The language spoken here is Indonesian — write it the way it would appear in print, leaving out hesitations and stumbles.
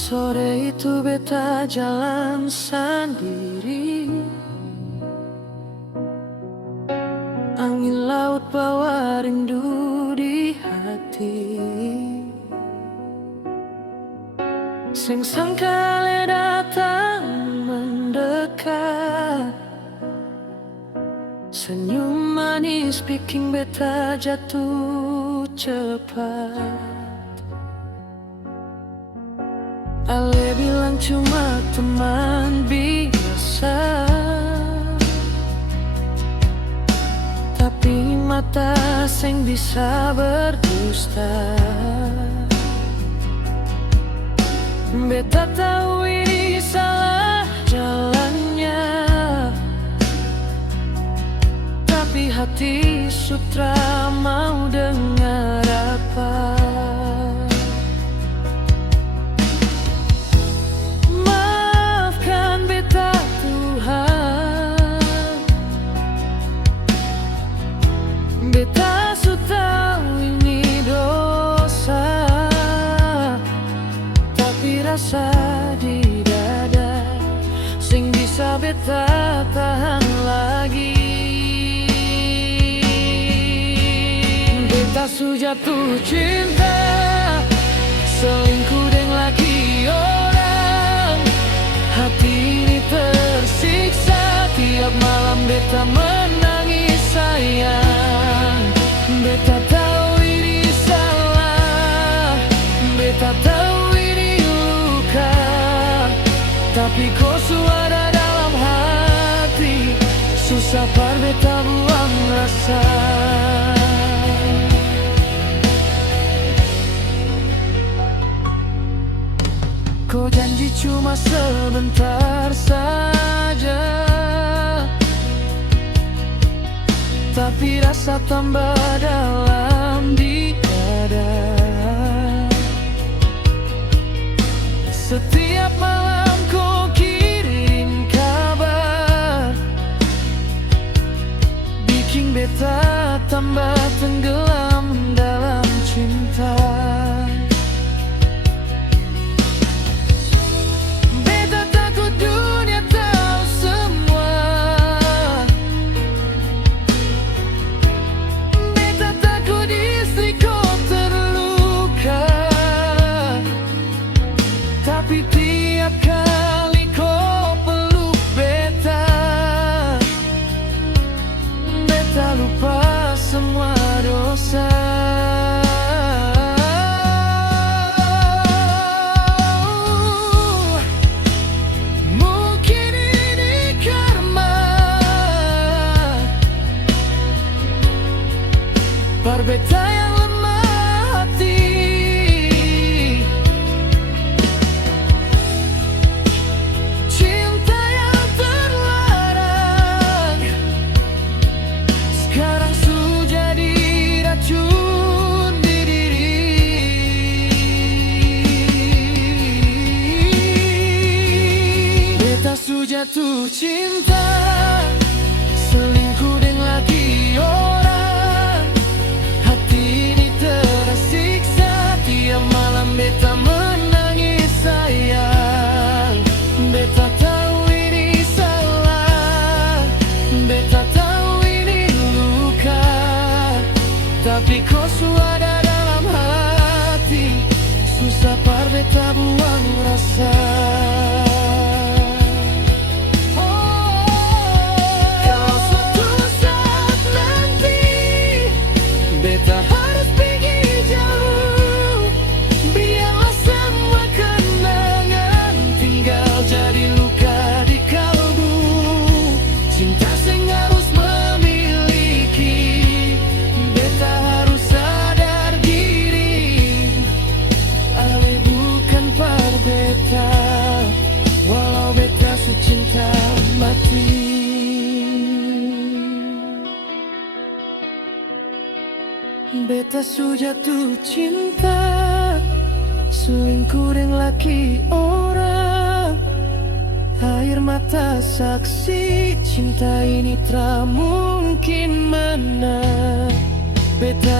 Sore itu beta jalan sendiri. Angin laut bawa rindu di hati. Sing sangka le datang mendekat. Senyum manis bikin beta jatuh cepat. Ale bilang cuma teman biasa, tapi mata sing bisa berdusta. Beta tahu ini salah jalannya, tapi hati sutra mau dengar apa. Beta su tahu ini dosa, tapi rasa di dada sing bisa beta tahan lagi. Beta su jatuh cinta, selingkuh dengan laki orang. Hati ini tersiksa, tiap malam beta menangis sayang. Beta tahu ini salah, beta tahu ini luka, tapi kau suara dalam hati, susah par beta buang rasa. Kau janji cuma sebentar saja, tapi rasa tambah dalam di dada. Setiap malam kau kirim kabar, bikin beta tambah tenggelam dalam cinta. Beta takut dunia tahu semua, beta takut istri kau terluka, tapi tiap kali kau peluk beta, beta lupa semua dosa. Mungkin ini karma, par beta yang lemah hati. Cinta yang terlarang sekarang sudah jadi racun di diri. Beta sudah jatuh cinta, selingkuh dengan laki orang. Hati ini tersiksa, tiap malam beta menangis sayang. Beta tahu ini salah, beta tahu ini luka, tapi kau suara dalam hati, susah par beta buang rasa. Kalau suatu saat nanti beta harus pergi jauh, biarlah semua kenangan tinggal jadi luka di kalbu. Cinta sing harus memiliki, beta harus sadar diri. Ale bukan par beta, walau beta secinta mati. Beta sudah jatuh cinta, selingkuh dengan laki orang. Air mata saksi, cinta ini tak mungkin menang. Beta